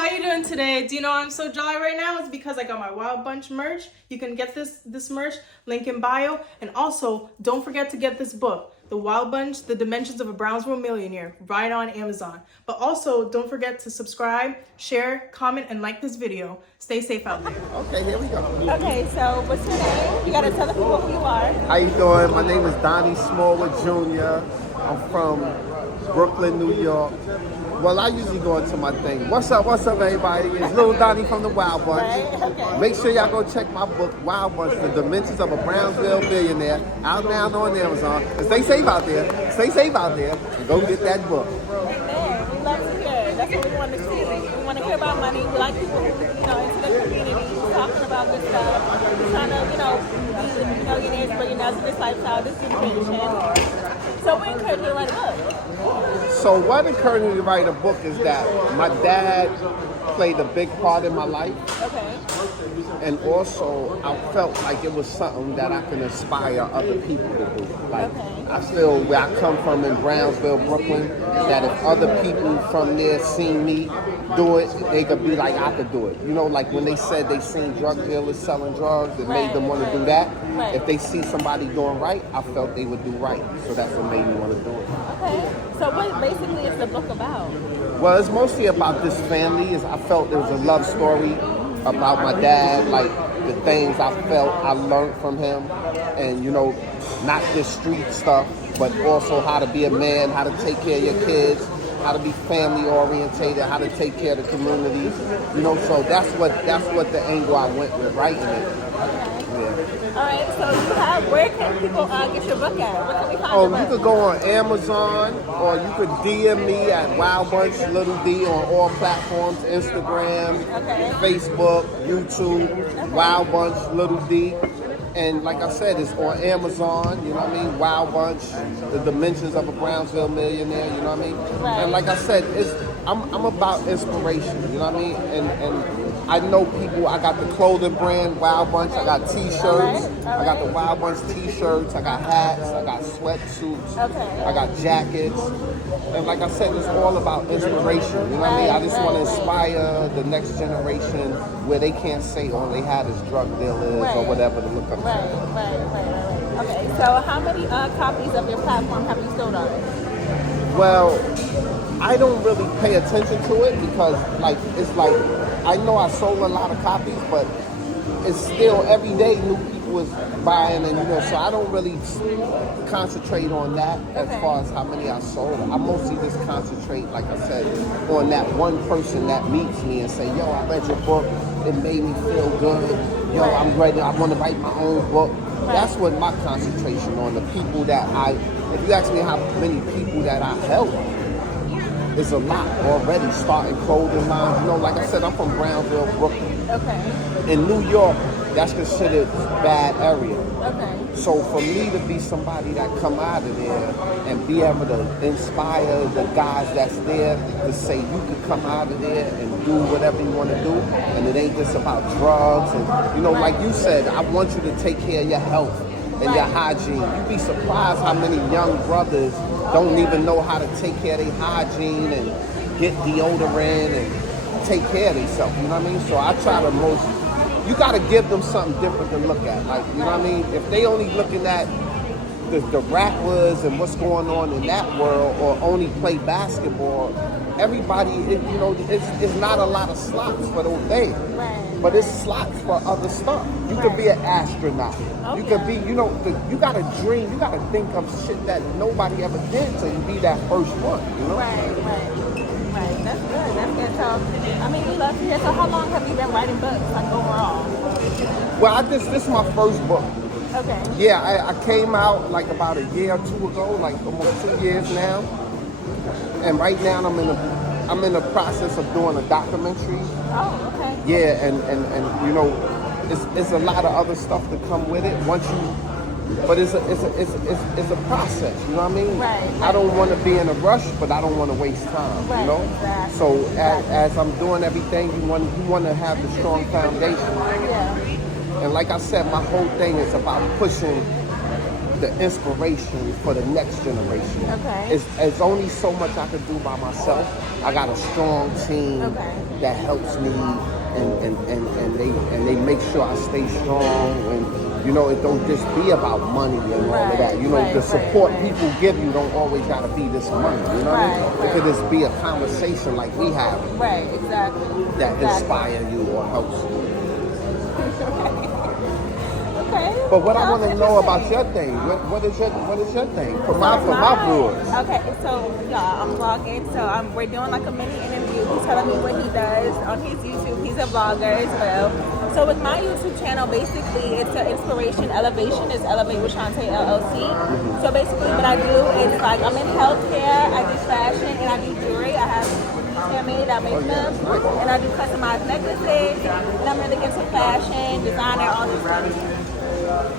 how you doing today? Do you know I'm so jolly right now? It's because I got my Wild Bunch merch. You can get this merch, link in bio. And also, don't forget to get this book, The Wild Bunch, The Dimensions of a Brownsville Millionaire, right on Amazon. But also, don't forget to subscribe, share, comment, and like this video. Stay safe out there. Okay, here we go. Okay, so what's your name? You gotta tell the people who you are. How you doing? My name is Donnie Smallwood Jr. I'm from Brooklyn, New York. Well, I usually go into my thing. What's up, everybody? It's Little Donnie from the Wild Bunch. Right, okay. Make sure y'all go check my book, Wild Bunch, The Dimensions of a Brownsville Millionaire, out now on Amazon. And stay safe out there. Stay safe out there. And go get that book. Amen. We love to hear. That's what we want to see. We want to hear about money. We like people, into the community, talking about good stuff. We're trying to, be millionaires, billionaires in this lifestyle, this generation. So we encourage you to write a book. So what encouraged me to write a book is that my dad played a big part in my life. Okay. And also, I felt like it was something that I can inspire other people to do. Like, I feel where I come from in Brownsville, Brooklyn, that if other people from there seen me do it, they could be like, I could do it. You know, like when they said they seen drug dealers selling drugs, it made them want to do that. Right. If they see somebody doing right, I felt they would do right. So that's what made me want to do it. Okay. So what basically is the book about? Well, it's mostly about this family. I felt there was a love story about my dad, like the things I felt I learned from him, and not just street stuff, but also how to be a man, how to take care of your kids, how to be family orientated, how to take care of the community. So that's what the angle I went with writing it. Okay. All right. So where can people get your book at? Where can we find your book? You could go on Amazon, or you could DM me at Wild Bunch Little D on all platforms: Instagram, Facebook, YouTube, Wild Bunch Little D. And like I said, it's on Amazon, you know what I mean? Wild Bunch, The Dimensions of a Brownsville Millionaire, you know what I mean? Right. And like I said, I'm about inspiration, you know what I mean? And I know people, I got the clothing brand, Wild Bunch, I got t-shirts, I got the Wild Bunch t-shirts, I got hats, I got sweatsuits, I got jackets. And like I said, it's all about inspiration, you know what I mean? I just want to inspire the next generation where they can't say all they had is drug dealers or whatever to look up to. Right. Okay, so how many copies of your platform have you sold already? Well, I don't really pay attention to it because, I know I sold a lot of copies, but it's still every day new people is buying, and so I don't really concentrate on that as far as how many I sold. I mostly just concentrate, like I said, on that one person that meets me and say, yo, I read your book, it made me feel good, yo, I'm ready, I want to write my own book. That's what my concentration on, the people that if you ask me how many people that I help, it's a lot already, starting clothing lines. Like I said, I'm from Brownsville, Brooklyn. Okay. In New York, that's considered bad area. Okay. So for me to be somebody that come out of there and be able to inspire the guys that's there to say you can come out of there and do whatever you want to do, and it ain't just about drugs. And like you said, I want you to take care of your health and your hygiene. You'd be surprised how many young brothers don't even know how to take care of their hygiene and get deodorant and take care of themselves, you know what I mean? So I try to you gotta give them something different to look at. Like, you know what I mean? If they only looking at the rappers and what's going on in that world, or only play basketball, everybody, it's not a lot of slots for those things. But it's slots for other stuff. You could be an astronaut. You could be, you got to dream. You got to think of shit that nobody ever did till you be that first one, Right. That's good. So, we love to hear. So how long have you been writing books, overall? Well, this is my first book. Okay. Yeah, I came out about a year or two ago, almost 2 years now. And right now I'm in the process of doing a documentary. Oh, okay. Yeah, and it's a lot of other stuff to come with it. But it's a process. You know what I mean? Right. I don't want to be in a rush, but I don't want to waste time. Exactly. So as I'm doing everything, you want to have the strong foundation. Yeah. And like I said, my whole thing is about pushing the inspiration for the next generation. Okay. It's only so much I can do by myself. I got a strong team that helps me, and they make sure I stay strong, and you know, it don't just be about money and all of that. You know, the support people give you don't always gotta be this money. You know what I mean? It could just be a conversation like we have. Right, exactly. That inspire you or helps you. Okay. But what I want to know about your thing, what is your thing for my viewers? Okay, so yeah, I'm vlogging. So we're doing like a mini interview. He's telling me what he does on his YouTube. He's a vlogger as well. So with my YouTube channel, basically it's an inspiration elevation. It's Elevate with Shantae LLC. So basically what I do is like I'm in healthcare, I do fashion, and I do jewelry. I have handmade, I make them, and I do customized necklaces. And I'm really into fashion, designer, all this stuff.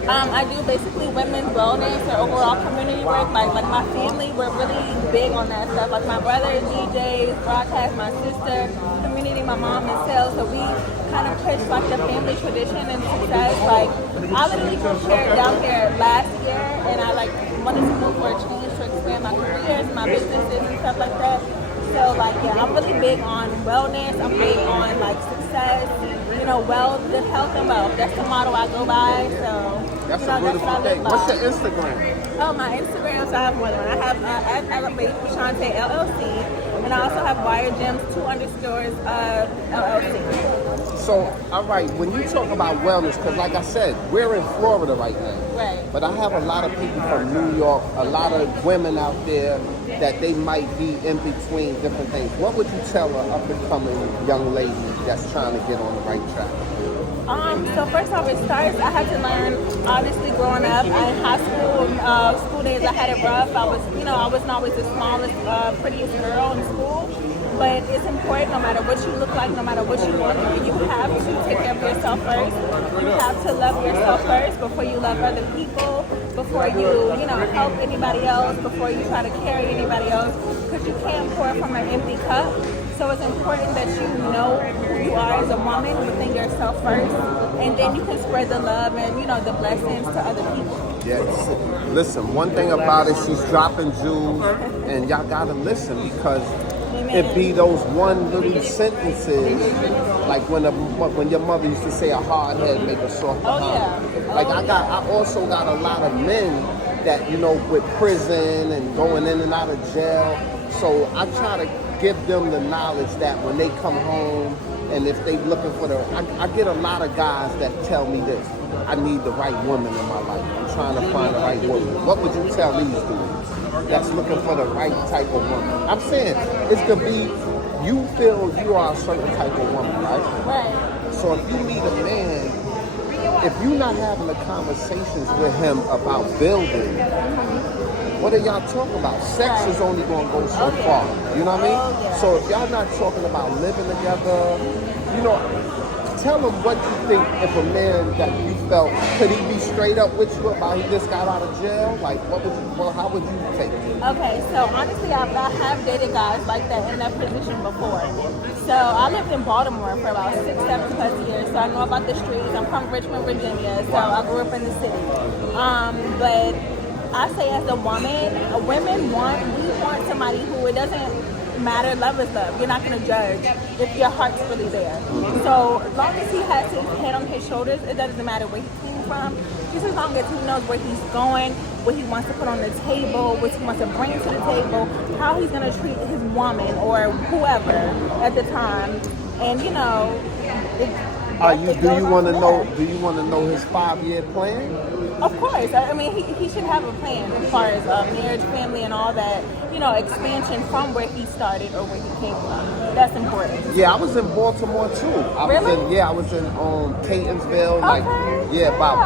I do basically women's wellness or overall community work. Like my family, we're really big on that stuff. Like my brother is DJ, broadcast, my sister, community, my mom is sales. So we kind of push like the family tradition and success. Like I literally shared down here last year, and I like wanted to move for a change to expand my careers, my businesses and stuff like that. So like yeah, I'm really big on wellness. I'm big on like success. You know, wealth, good health and wealth. That's the motto I go by. So that's you know, a beautiful thing. What's your Instagram? Oh, my Instagram. So I have more than one. I have at Elevate with Shantae LLC, and I also have Wire Gems 2_ LLC. So, all right, when you talk about wellness, because like I said, we're in Florida right now. Right. But I have a lot of people from New York, a lot of women out there that they might be in between different things. What would you tell an up-and-coming young lady that's trying to get on the right track? So first off, it starts, I had to learn, obviously growing up in high school, school days I had it rough. I wasn't always the smallest, prettiest girl in school. But it's important, no matter what you look like, no matter what you want, you have to take care of yourself first. You have to love yourself first before you love other people, before you help anybody else, before you try to carry anybody else, because you can't pour from an empty cup. So it's important that you know who you are as a woman within yourself first, and then you can spread the love and the blessings to other people. Yes. Listen, one thing about it, she's dropping jewels, and y'all gotta listen because it be those one little sentences, like when your mother used to say, "A hard head make a soft heart." Yeah. Like I also got a lot of men that with prison and going in and out of jail. So I try to give them the knowledge that when they come home, and if they looking for I get a lot of guys that tell me this: I need the right woman in my life. I'm trying to find the right woman. What would you tell these dudes that's looking for the right type of woman? I'm saying it's gonna be, you feel you are a certain type of woman, right? Right. So if you meet a man, if you're not having the conversations with him about building, what are y'all talking about? Sex is only going to go so far. You know what I mean? So if y'all not talking about living together, tell him what you think. If a man that you felt, could he be straight up with you about he just got out of jail? Like, how would you take it? Okay, so honestly, I have dated guys like that in that position before. So I lived in Baltimore for about 6-7+ years, so I know about the streets. I'm from Richmond, Virginia, so I grew up in the city. But I say as a woman, we want somebody who, it doesn't matter, love is love. You're not going to judge if your heart's really there. So as long as he has his head on his shoulders, it doesn't matter where he came from. Just as long as he knows where he's going, what he wants to put on the table, what he wants to bring to the table, how he's going to treat his woman or whoever at the time. And do you want to know his 5-year plan? Of course. I mean, he should have a plan as far as marriage, family, and all that, expansion from where he started or where he came from. That's important. Yeah, I was in Baltimore too. I was in Catonsville, by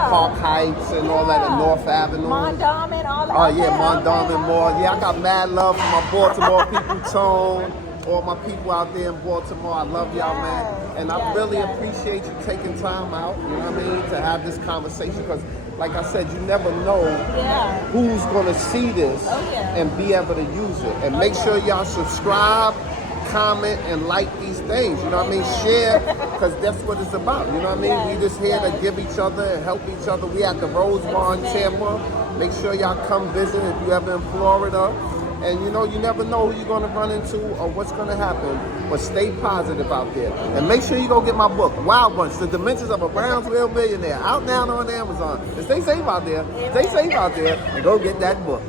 Park Heights and all that, and North Avenue. Mondawmin and all that. Oh yeah, Mondawmin Mall. Yeah, I got mad love for my Baltimore people, Tone. All my people out there in Baltimore, I love y'all, man. And I really appreciate you taking time out, you know what I mean, to have this conversation. Because, like I said, you never know who's going to see this and be able to use it. And make sure y'all subscribe comment, and like these things. You know what I mean? Share, because that's what it's about. You know what I mean? Yes, We just here to yes. give each other and help each other. We at the Rose Bar in Tampa. Make sure y'all come visit if you ever in Florida. And you know, you never know who you're gonna run into or what's gonna happen. But stay positive out there. And make sure you go get my book, Wild Bunch, The Dimensions of a Brownsville Millionaire, out now on Amazon. And stay safe out there. Stay safe out there and go get that book.